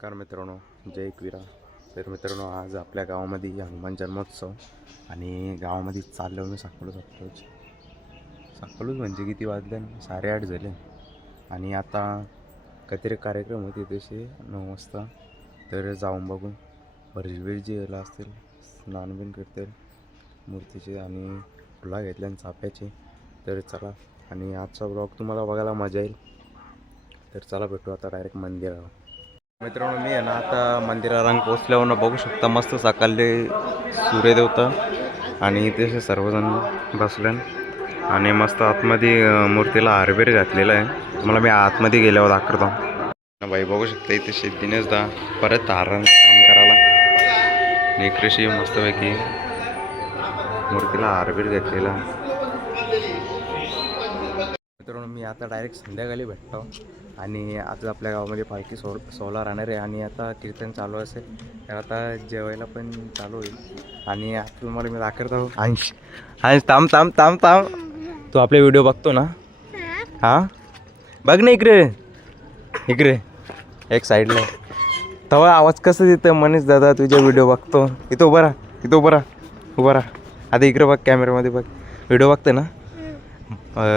नमस्कार मित्रांनो, जय एकविरा. तर मित्रांनो, आज आपल्या गावामध्ये हनुमान जन्मोत्सव आणि गावामध्ये चाललो मी साकलोच म्हणजे किती वाजले, 8:30 झाले. आणि आता काहीतरी कार्यक्रम होते तसे 9 वाजता. तर जाऊन बघून बरेच जे यायला असतील, स्नान बिन करतील मूर्तीचे आणि फुला घेतल्या आणि चाफ्याचे. तर चला, आणि आजचा ब्लॉग तुम्हाला बघायला मजा येईल. तर चला, भेटू आता डायरेक्ट मंदिराला. मित्रांनो, मी आहे ना आता मंदिराला पोचल्यावर बघू शकता, मस्त सकाळले सूर्यदेवता आणि इथे सर्वजण बसले आणि मस्त आतमध्ये मूर्तीला हारबीर घातलेला आहे. तुम्हाला मी आतमध्ये गेल्यावर दाखवतो. बाई बघू शकता, इथे दिनेशदा परत हारण काम करायला नेकरेशी मस्तपैकी मूर्तीला हारबीर घातलेला. मित्रांनो, मी आता डायरेक्ट संध्याकाळी भेटतो आणि आज आपल्या गावामध्ये पालखी सोहळा राहणार आहे आणि आता कीर्तन चालू असेल. तर आता जेवायला पण चालू होईल आणि आता तुम्हाला मी दाखवतो. अंश थांब तू आपले व्हिडिओ बघतो ना? हां, बघ ना इकडे एक साईडला. तेव्हा आवाज कसं देतं मनीष दादा, तुझे व्हिडिओ बघतो. इथं उभं राहा. आता इकडे बघ, कॅमेऱ्यामध्ये बघ, व्हिडिओ बघते ना.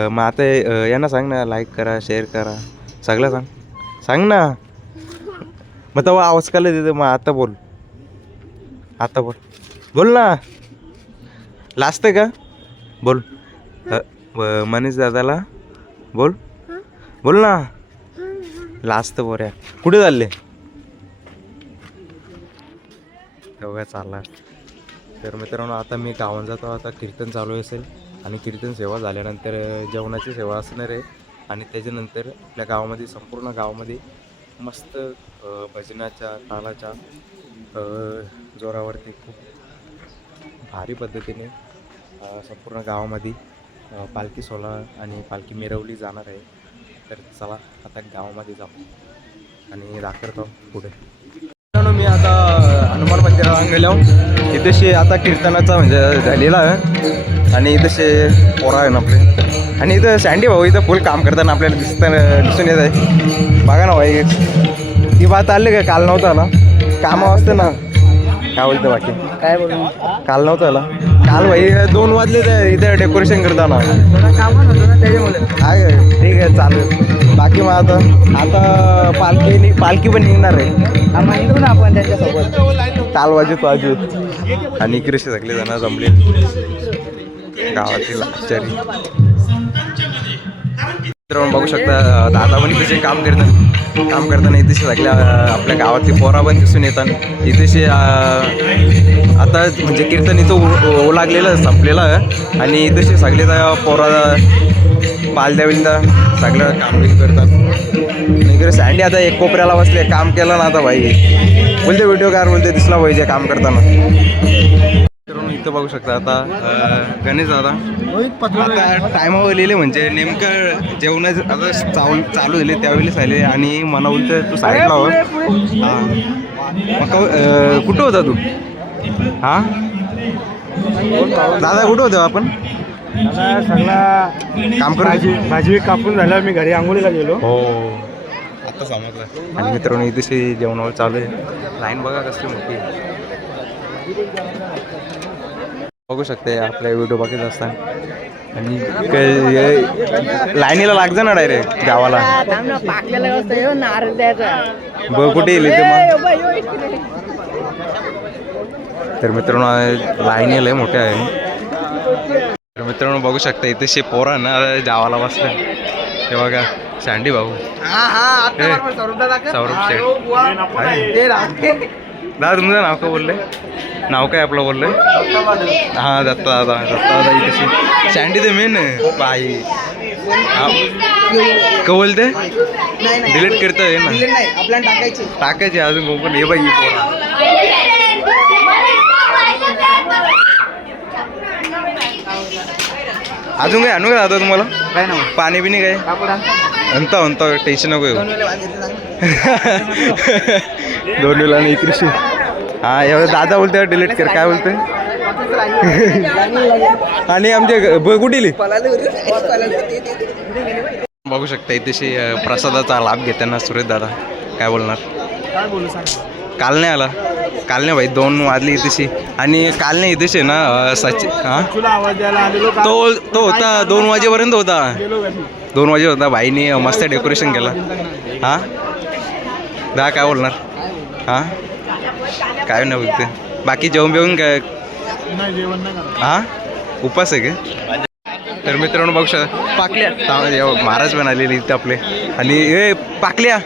मग आता यांना सांग ना, लाईक करा, शेअर करा, सगळं सांग ना. मग तेव्हा आवाज काला देतं. मग आता बोल ना. लाजतं का? बोल मनीष दादाला बोल ना. लाजतं बोऱ्या. कुठे चालले? तेव्हा चालला. तर मित्रांनो, आता मी गावात जातो. आता कीर्तन चालू असेल आणि कीर्तन सेवा झाल्यानंतर जेवणाची सेवा असणार आहे. आणि त्याच्यानंतर आपल्या गावामध्ये, संपूर्ण गावामध्ये मस्त भजनाच्या तालाच्या जोरावरती खूप भारी पद्धतीने संपूर्ण गावामध्ये पालखी सोहळा आणि पालखी मिरवली जाणार आहे. तर चला, आता गावामध्ये जाऊ आणि दाखवतो पुढे. मी आता हनुमान मंदिराला गेलो. इथेशी आता कीर्तनाचा म्हणजे झालेला आहे आणि इथेशे पोरा आहे ना आपले. आणि इथं सँडी भाऊ इथं फुल काम करताना आपल्याला दिसून येत आहे. बघा ना भाई, ती बात आली का? काल नव्हतं आला, कामं असतं ना. काय बोलतं बाकी? काय बोल, काल नव्हतं आला. काल भाई 2 वाजले इथे डेकोरेशन करताना. कामं नव्हतं ना त्याच्यामुळे. ठीक आहे, चालेल. बाकी मग आता पालखी पण निघणार आहे. आपण त्यांच्यासोबत ताल वाजत आणि कृषी सगळे जण जमले गावातील आचारी. मित्रांनो, बघू शकता दादा पण इथे काम करताना इथे सगळ्या आपल्या गावातली पोरा पण दिसून येतात. इथे आता म्हणजे कीर्तन इथं लागलेलं संपलेलं आहे आणि इथे सगळे पोरा बालद्या बिलद्या सगळं काम बिल करतात. इकडे सँडी आता एक कोपऱ्याला बसले, काम केलं ना. आता भाई बोलते व्हिडिओ कार बोलते दिसला पाहिजे काम करताना. इथं बघू शकता आता गणेश दादा टायमावर लिहिले म्हणजे नेमकं जेवणाचं आता चालू झाले त्यावेळेस आले आणि मला बोलतं तू साईडला हो. हां, मग कुठं होता तू? हां दादा, कुठं होतो आपण? सगळा काम करू. भाजी कापून झालं, मी घरी आंघोळीला गेलो. हो, आता समजलं. आणि मित्रांनो, इथे जेवणावर चालू आहे. लाईन बघा कसली मोठी. बघू शकते आपले व्हिडिओ बघत असताना आणि लाईनीला लागतं ना डायरेक्ट गावाला. कुठे येईल ते मग. तर मित्रांनो लाईनी लय मोठे आहे. तर मित्रांनो बघू शकता इथे पोरा ना गावाला बसले. हे बघा शांडी भाऊ, सौरभ शेठ. दादा तुमचं नाव काय बोलले? नाव काय आपलं बोलले? हां दत्ता दादा. दत्ता दादा इथे सँडी ते मेन बाई का बोलते डिलीट करतोय ना टाकायचे अजून कोण हे बाई पोरा. अजून काय आणू का दादा तुम्हाला? काय ना पाणी बिणी काय म्हणता म्हणता टेन्शन नको येऊ. दोन वेळा नाही कृषी. हा एवढं दादा बोलते डिलीट कर. काय बोलते आणि आमचे कुठे बघू शकता इथे प्रसादाचा लाभ घेताना सुरेश दादा काय बोलणार? काय बोलू सांग. काल नाही आला. काल नाही भाई 2 वाजले इथेशी. आणि काल नाही इथेशी ना सचिन. हां आवाज द्यायला आलेलो तो होता 2 वाजेपर्यंत होता. 2 वाजे होता. भाईने मस्त डेकोरेशन केला. हां दा काय बोलणार? हां काय नाही बोलते. बाकी जेवण बिवून काय? हां उपास आहे का? तर मित्रांनो बघू शकता पाकल्या महाराज पण आलेले इथे आपले. आणि ए पाकल्या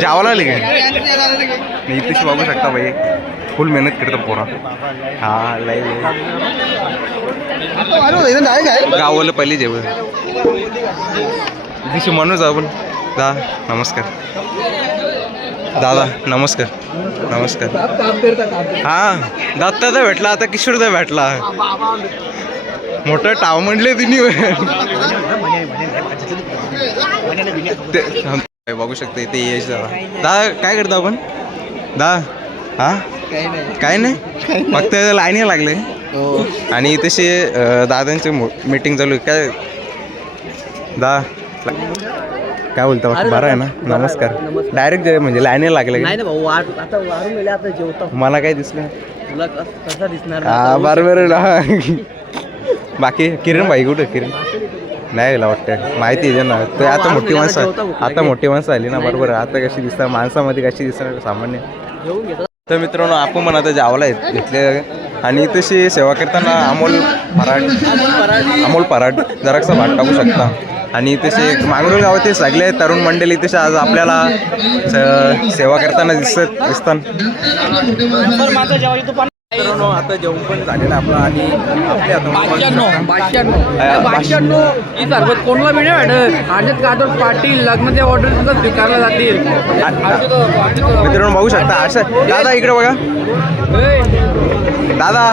जावाला आले काय नाही इथेच बघू शकता भाई फुल मेहनत करतो पोरा. हा लाईव्ह गावाला पहिले जेवण दिवशी म्हणूच आपण. दा नमस्कार दादा. नमस्कार नमस्कार. हां दत्ताचा भेटला आता किशोरदा भेटला. मोठं टाव म्हणले तिने. बघू शकता इथे यश दादा. दादा काय करतो आपण? दा हां काय नाही फक्त लाईनी लागले. आणि तसे दादांची मीटिंग चालू आहे. काय दा काय बोलता? बरं आहे ना? नमस्कार. डायरेक्ट म्हणजे लाईनी लागले मला काय दिसलं? हा बरोबर. बाकी किरण भाई कुठे? किरण नाही गेला वाटतं. माहिती आहे ना ते आता मोठी माणसं. आता मोठी माणसं आली ना बरोबर. आता कशी दिसतात माणसामध्ये कशी दिसतात सामान्य. तर मित्रांनो आपण पण आता जावला घेतले. आणि तशी सेवा करताना अमोल पराठ जरासा भात टाकू शकता. आणि तसे मांगरोळ गावातील सगळे तरुण मंडळी तसे आज आपल्याला सेवा करताना दिसतात. मित्रांनो आता जेवण पण झाले ना आपलं. आणि कोणाला व्हिडिओ अजित कादर पाटील लग्नाच्या ऑर्डर सुद्धा स्वीकारल्या जातील. मित्रांनो बघू शकता असं. दादा इकडे बघा. दादा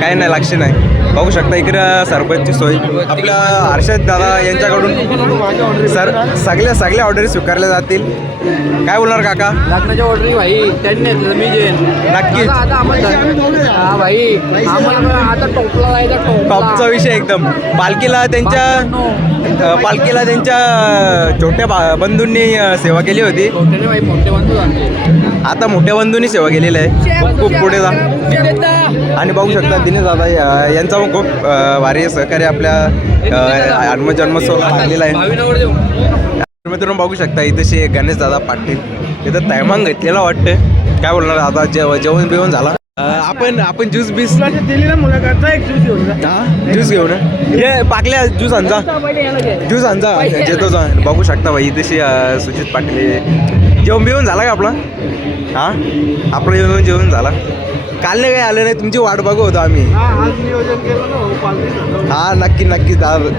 काय नाही लक्ष नाही. बघू शकता इकडं सरबतची सोय आपल्या हर्षद दादा यांच्याकडून सगळ्या ऑर्डरी स्वीकारल्या जातील. काय बोलणार काका? लग्नाच्या ऑर्डरी भाई त्यांनी मी नक्कीच. आता आम्हाला भाई आम्हाला आता टॉपला जायचं. टॉपचा विषय एकदम. पालखीला त्यांच्या छोट्या बंधूंनी सेवा केली होती. भाई मोठे बंधू आता मोठ्या बंधूंनी सेवा केलेली आहे. खूप पुढे जा. आणि बघू शकता दिनेश दादा यांचा पण खूप भारी सहकार्य आपल्या जन्मोत्सवाला लागलेला आहे. मित्रांनो बघू शकता इथे गणेश दादा पाटील इथं तैमांग घेतलेला वाटतं. काय बोलणार दादा? जेवण बिवण झाला. आपण ज्यूस बीस दिली ना मुलाखत एक ज्यूस घेऊन जा. ज्यूस घेऊन हे पाकल्या ज्यूस आणजा. ज्यूस आणजा जेतो जा. बघू शकता भाई इथे सुजित पाटील. जेवण बिवून झाला का आपला? हां आपलं जेवण झाला. काल नाही काय आलं नाही. तुमची वाट बघू होतो आम्ही. हां नक्की दादा.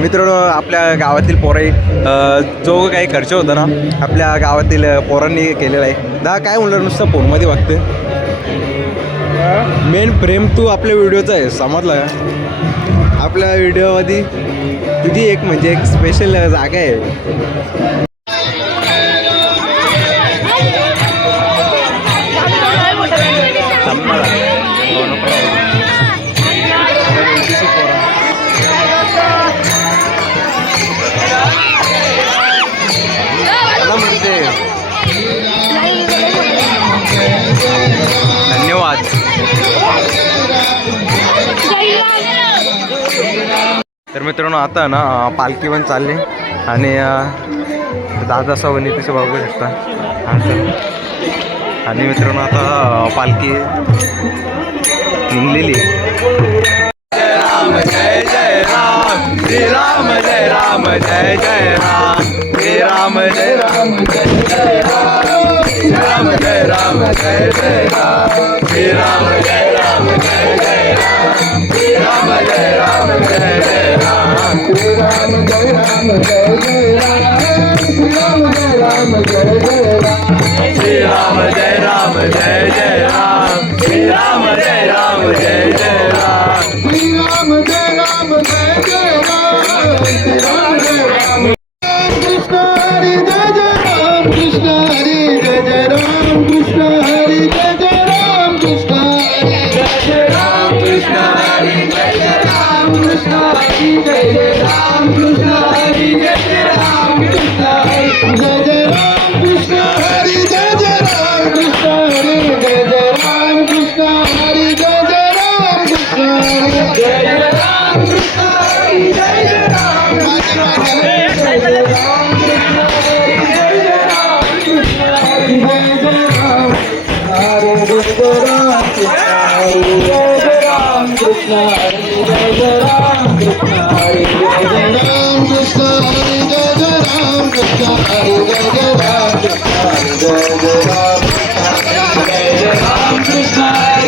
मित्रांनो आपल्या गावातील पोराई जो काही खर्च होता ना आपल्या गावातील पोरांनी केलेला आहे. दादा काय म्हणलं नुसतं फोनमध्ये बघते. मेन प्रेम तू आपल्या व्हिडिओचा आहे समजला का? आपल्या व्हिडिओमध्ये तुझी एक म्हणजे एक स्पेशल जागा आहे. तर मित्रांनो आता ना पालखी पण चालली आणि दादा सवनी तसे बघू शकता. हां सर. आणि मित्रांनो आता पालखी निघलेली राम जय जय राम श्रीराम जय राम जय जय राम श्रीराम जय राम जय जय राम श्रीराम जय राम जय जय राम श्रीराम जय राम जय जय राम श्रीराम जय राम जय जय राम श्रीराम जय राम जय जय राम श्रीराम जय राम जय जय राम श्रीराम जय राम जय जय राम श्रीराम जय राम जय जय राम श्रीराम जय राम जय जय राम श्रीराम जय राम कृष्ण हरि जय जय राम कृष्ण हरि जय जय राम कृष्ण हरि जय जय राम कृष्ण हरि जय जय राम कृष्ण हरि जय जय राम कृष्ण हरि जय जय राम कृष्ण हरि जय जय राम कृष्ण हरि जय जय राम कृष्ण हरि जय जय राम कृष्ण हरि जय जय राम कृष्ण हरि जय जय राम कृष्ण हरि जय जय राम कृष्ण हरि जय जय राम जय जय राम कृष्ण हरि जय जय राम कृष्ण हरि जय जय राम हरे जय राम कृष्ण हरि जय जय राम कृष्ण हरि जय जय राम कृष्ण हरि जय जय राम कृष्ण हरि जय जय राम कृष्ण हरि जय जय राम कृष्ण हरि जय जय राम जय जय राम कृष्ण हरि जय जय राम कृष्ण हरि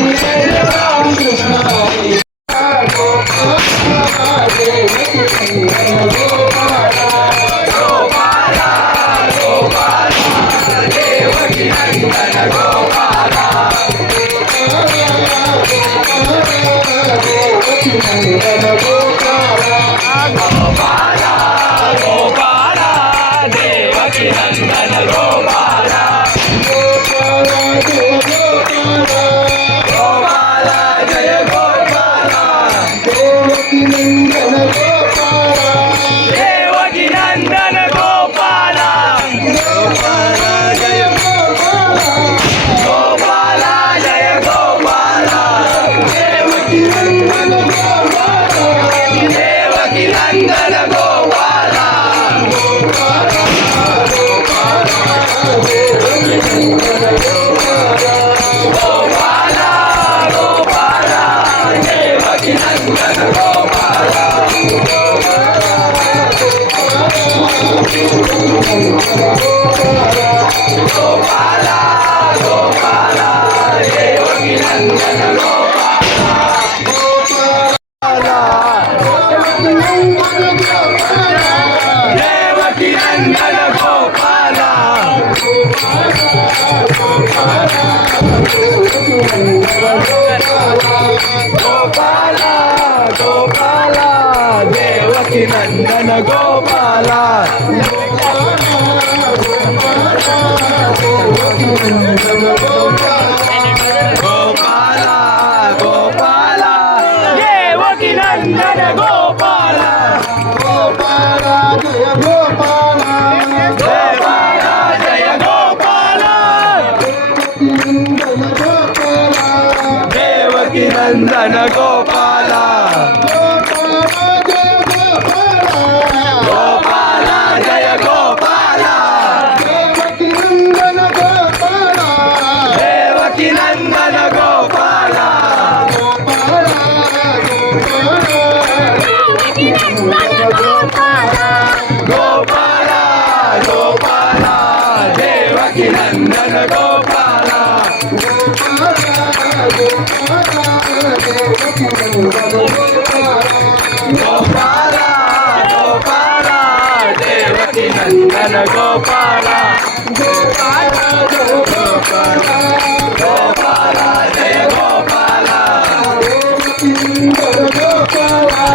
नंदन गोपाला गोपाला गोपाला देवकी नंदन गोपाला गोपाला जय गोपाला गोपाला जय गोपाला देवकी नंदन गोपाला नंदन गोपाला गोपाला गोपाला देवकी नंदन गोपाला गोपाला गोपाला गोपाला जय गोपाला गोपाला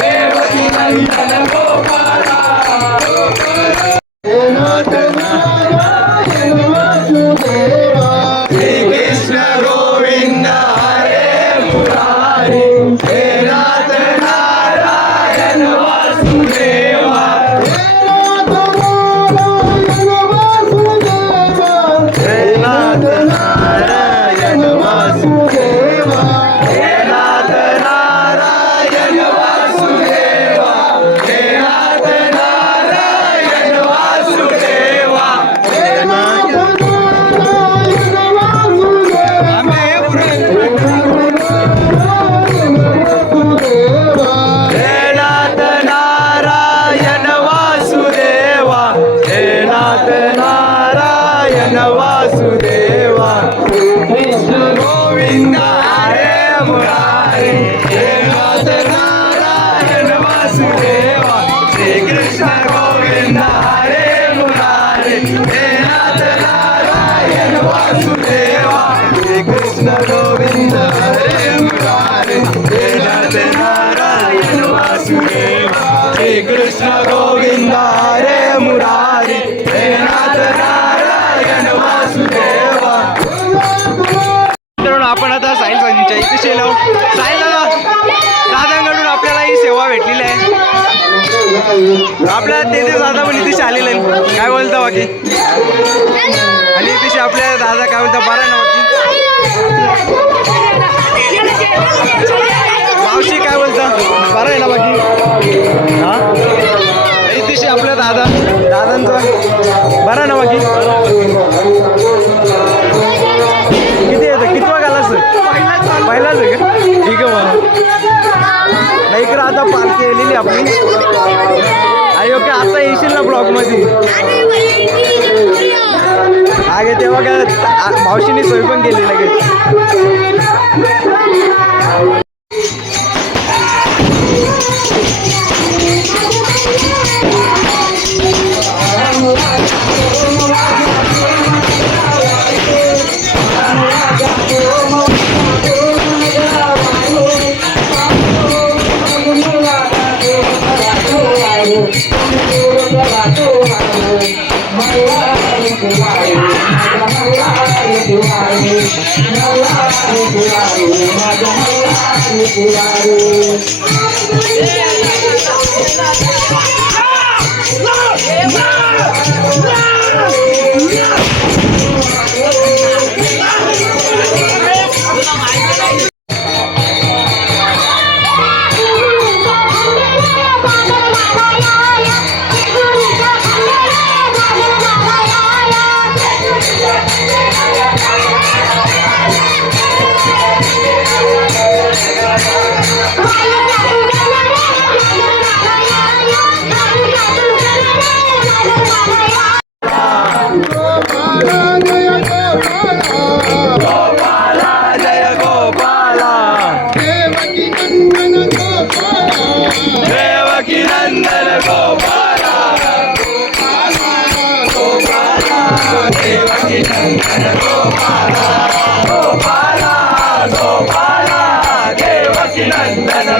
देवकी नंदन गोपाला श्री कृष्ण गोविंद हरे मुरारी हे नाथ नारायण वासुदेवा हे नाथ नारायण नारायण वासुदेवा कृष्ण गोविंद हरे मुरारी हे नाथ नारायण वासुदेवा श्री कृष्ण गोविंद हरे मुरारी हे नाथ नारायण वासुदेवा श्री कृष्ण गोविंद हरे मुरारी हे नाथ नारायण वासुदेवा श्री कृष्ण गोविंद हरे मुरारी हे नाथ नारायण वासुदेवा. मित्रांनो आपण आता साहिल संजय इथे शेलो साहिल दादांकडून आपल्याला ही सेवा भेटलेली आहे. आपल्या तेथे दादा पण इथे आलेले आहे. काय बोलता बाकी आणि तिथे आपल्या दादा काय बोलता बरं ना बाकी मावशी काय बोलता बरं आहे ना बाकी हा इथे आपल्या दादांचा बरं ना बाकी किती येतं किती वागायला असं पहिलाच आहे का ठीक आहे मग नाही इकडं आता पार्टी केलेली आपली अरे ओके आता येशील ना ब्लॉगमध्ये आगे तेव्हा काय मावशीने सोय पण केली लगेच.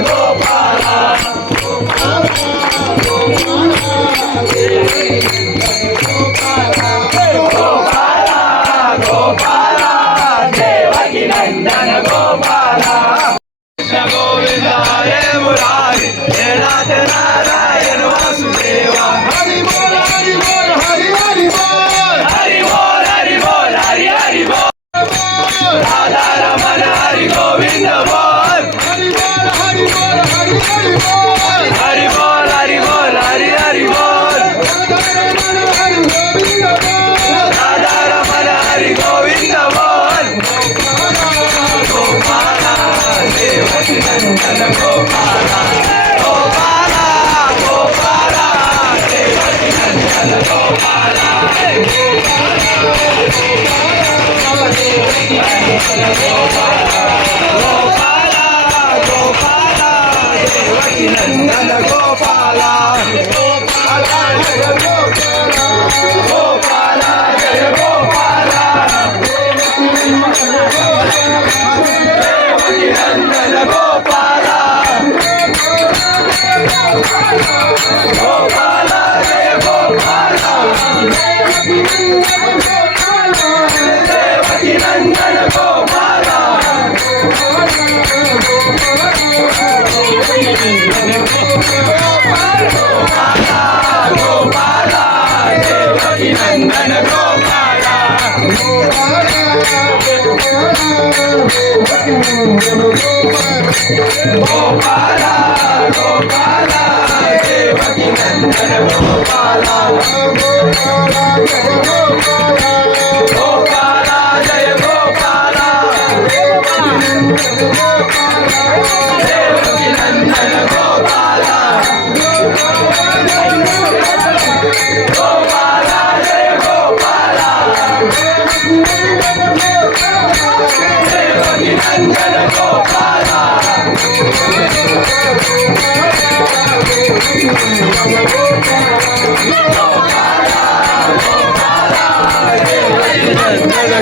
गोपाला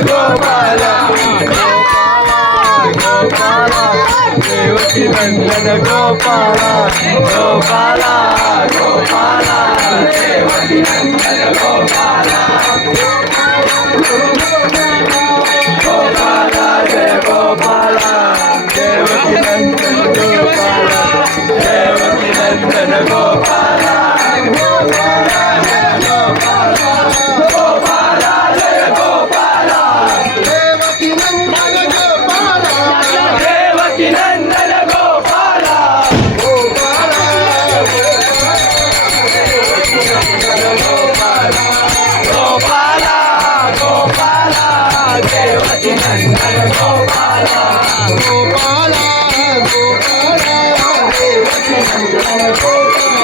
गोपाला गोपाला देवकी नंदन गोपाला गोपाला गोपाला देवकी नंदन गोपाला गोपाला जय गोपाला देवकी नंदन गोपाला देवकी नंदन गोपाला गोपाला जय गोपाला गोपाला जय गोपाला देवकी नंदन गोपाला देवकी नंदन गोपाला गोपाला गोपाला गोपाला देवकी नंदन गोपाला गोपाला गोपाला देवकी नंदन गोपाला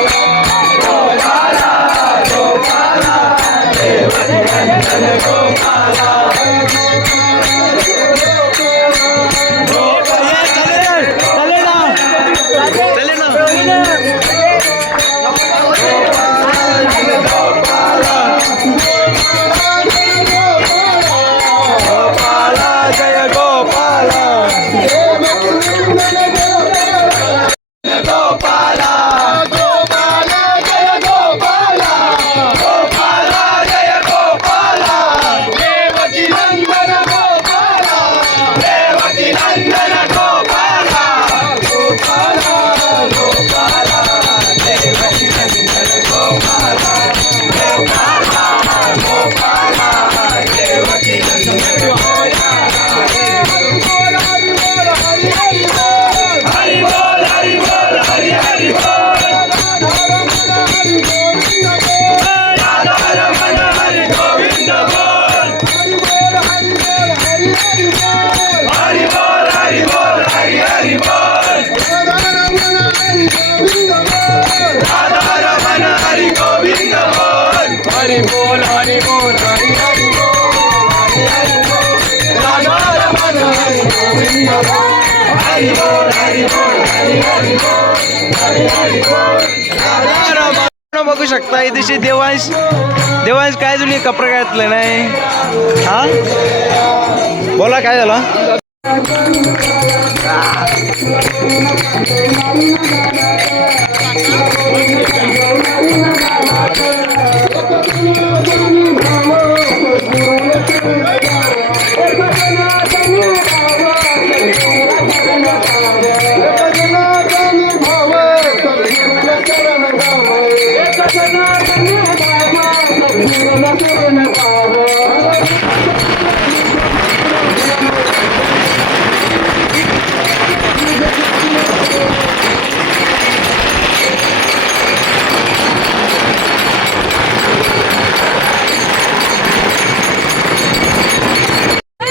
गोपाला गोपाला देवकी नंदन गोपाला गोपाला जय गोपाला गोपाला गोपाला जय गोपाला गोपाला जय गोपाला देवकी नंदन गोपाला देवकी नंदन गोपाला गोपाला गोपाला देवकी नंदन गोपाला गोपाला गोपाला देवकी नंदन गोपाला हरि बोल हरि बोल हरि हरि बोल राधा रमण हरि गोविंद बोल हरि बोल हरि बोल हरि हरि बोल राधा रमण हरि गोविंद बोल हरि बोल हरि बोल हरि हरि बोल हरि बोल राधा रमण हरि गोविंद बोल हरि बोल हरि बोल हरि हरि बोल हरि हरि बोल राधा रमण बघू शकता इथे देवांश देवांश काय जुनी कपडे घातले नाही हा बोला काय झालं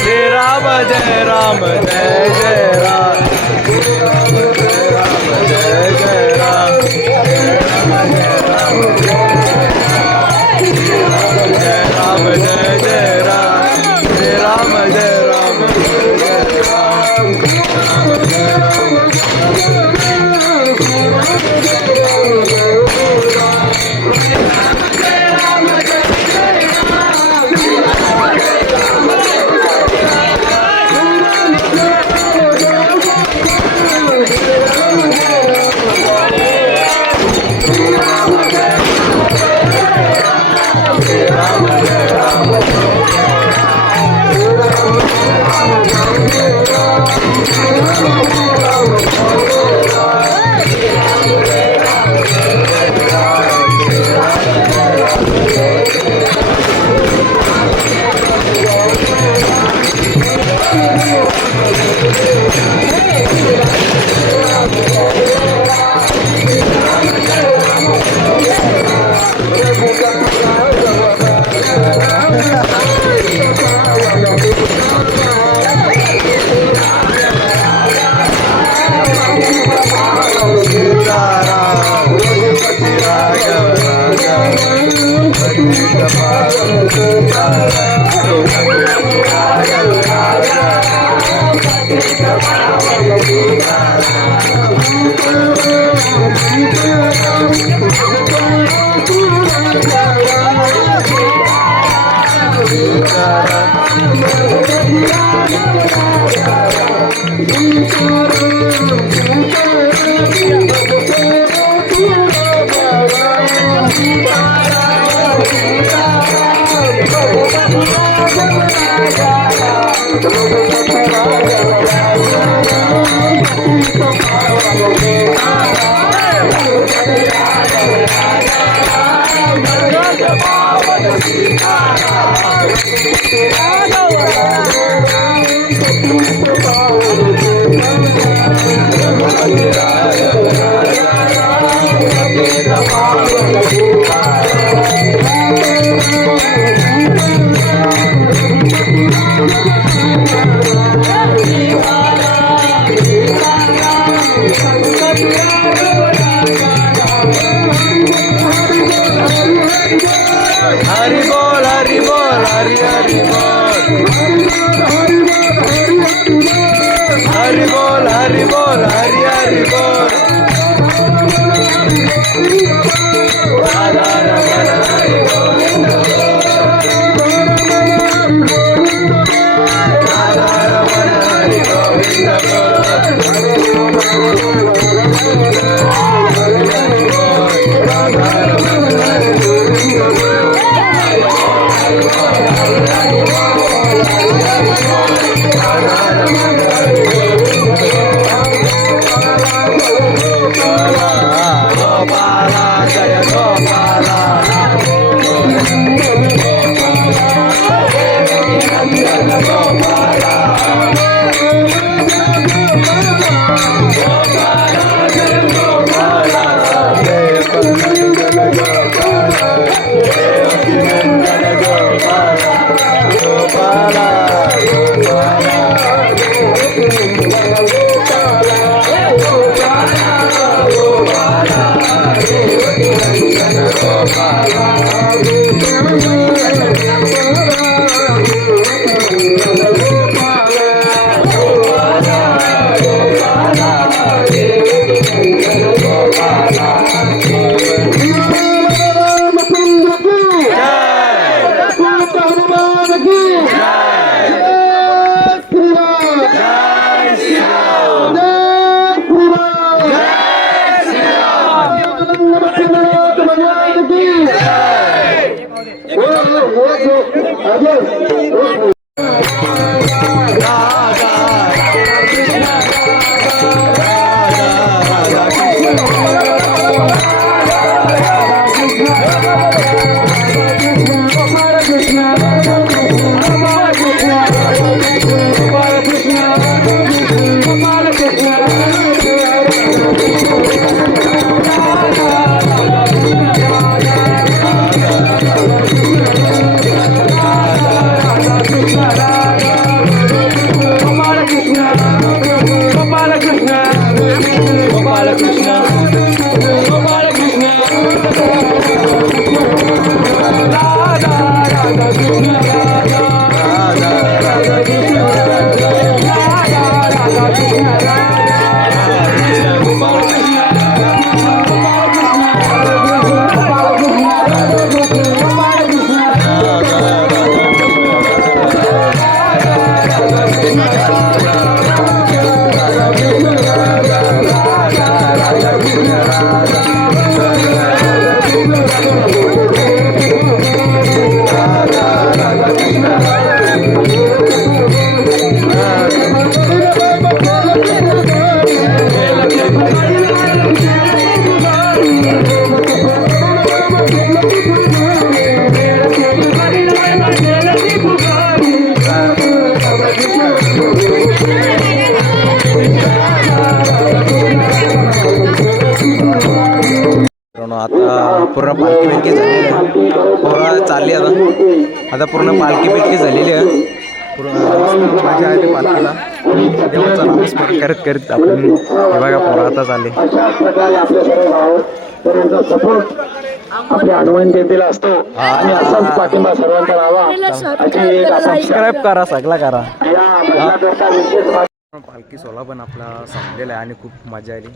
जय राम जय राम जय जय राम जय राम जय राम जय जय राम जय राम जय राम जय राम जय जय राम जय राम जय राम जय जय राघव राघव हरी बोल हरी बोल हरी हरी बोल हरी बोल हरी बोल हरी हरी बोल राधा रमण हरी गोविंद राधा रमण हरी गोविंद गोपाला जय गोपाला आता पूर्ण पालखी बिलकी झालेली आहे. पूर्ण चालली आता पूर्ण पालखी बिलकी झालेली आहे. पूर्ण मजा आली पालखीला. देवाचा नामस्मरण करत करत आपण हे बघा पोरं आता चालले. आपल्या हनुमान जयंतीला असतो आणि असाच पाठिंबा सर्वांचा राहावा अशी एक आशा. सबस्क्राईब करा सगळा करा. या महिन्याकरता विशेष पालखी सोहळा पण आपला संपलेला आहे आणि खूप मजा आली.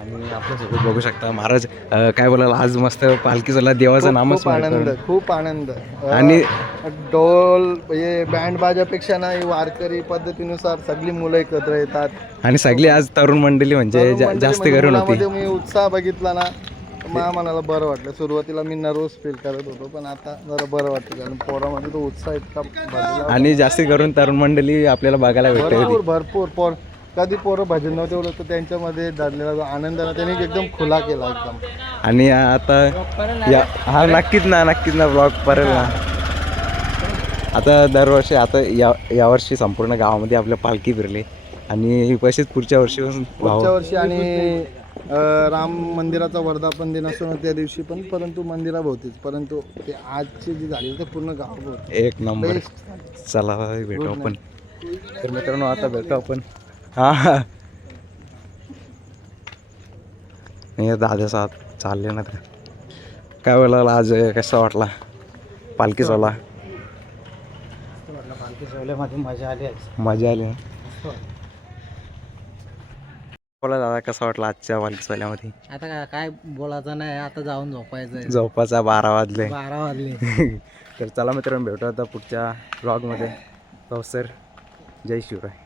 आणि आपल्यासोबत बघू शकता महाराज काय बोलाल आज मस्त पालखी सोहळा देवाचं नामच खूप आनंद, खूप आनंद. आणि ढोल म्हणजे बँड बाजापेक्षा नाही, वारकरी पद्धतीनुसार सगळी मुलं एकत्र येतात. आणि सगळी आज तरुण मंडळी म्हणजे तरुण मंडळी जास्त म्हणजे करून होती. मुलामध्ये मी उत्साह बघितला ना, मला मनाला बरं वाटलं. सुरुवातीला मी नर्वस फील करत होतो, पण आता जरा बरं वाटतं कारण पोरामध्ये तो उत्साह इतका भरलेला होता. आणि जास्त करून तरुण मंडळी आपल्याला बघायला भेटते भरपूर होती. भरपूर कधी पोरं भजन नव्हते एवढं, तर त्यांच्यामध्ये दडलेला जो आनंद ना त्यांनी एकदम खुला केला एकदम. आणि आता हा नक्कीच ना ब्लॉग पडेल ना. आता दरवर्षी आता यावर्षी संपूर्ण गावामध्ये आपल्या पालखी फिरली आणि तसेच पुढच्या वर्षीपासून पुढच्या वर्षी आणि राम मंदिराचा वर्धापन दिन असतो ना त्या दिवशी पण, परंतु मंदिराभोवतीच, परंतु ते आजची जी झाली ते पूर्ण गावाभोवती. एक नंबर. चला भेटू आपण. तर मित्रांनो आता भेटू आपण. हा दादा साथ चालले ना. तर काय बोलायला आज कसा वाटला पालखी सोहळा? पालखी सोहळ्यामध्ये मजा आली. मजा आली ना. बोला दादा कसा वाटला आजच्या पालखी सोहळ्यामध्ये? आता काय बोलायचं नाही, आता जाऊन झोपायचं. झोपाचा 12 वाजले. 12 वाजले. तर चला मित्रांनो भेटू आता पुढच्या ब्लॉगमध्ये. सर जय शिवराय.